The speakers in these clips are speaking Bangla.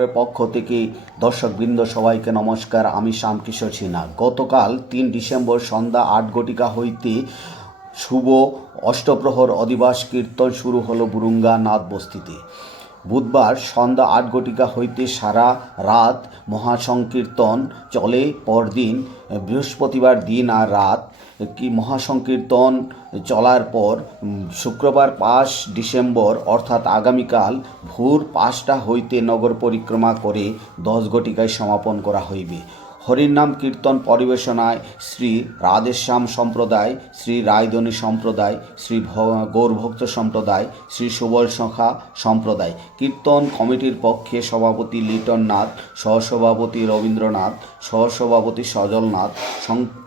খবরের পক্ষ থেকে দর্শকবৃন্দ সবাইকে নমস্কার। আমি শ্যামকিশোর সিনহা। গতকাল 3 ডিসেম্বর সন্ধ্যা 8 ঘটিকা হইতে শুভ অষ্টপ্রহর অধিবাস কীর্তন শুরু হলো বুরুঙ্গা নাথ বস্তিতে। বুধবার সন্ধ্যা 8 ঘটিকা হইতে সারা রাত মহাসংকীর্তন চলে। পরদিন বৃহস্পতিবার দিন আর রাত মহাসংকীর্তন চলার পর শুক্রবার 5 ডিসেম্বর অর্থাৎ আগামীকাল ভোর 5টা হইতে নগর পরিক্রমা করে 10 ঘটিকায় সমাপন করা হইবে। হরিনাম কীর্তন পরিবেশনায় শ্রী রাধেশ্যাম সম্প্রদায়, শ্রী রায়ধনী সম্প্রদায়, শ্রী গৌরভক্ত সম্প্রদায়, শ্রী সুবল সখা সম্প্রদায়। কীর্তন কমিটির পক্ষে সভাপতি লিটন নাথ, সহসভাপতি রবীন্দ্রনাথ, সহসভাপতি সজলনাথ,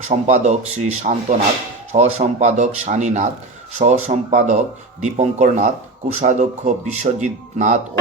সম্পাদক শ্রী শান্তনাথ, সহসম্পাদক সানীনাথ, সহসম্পাদক দীপঙ্কর নাথ, কোষাধ্যক্ষ বিশ্বজিৎ নাথ ও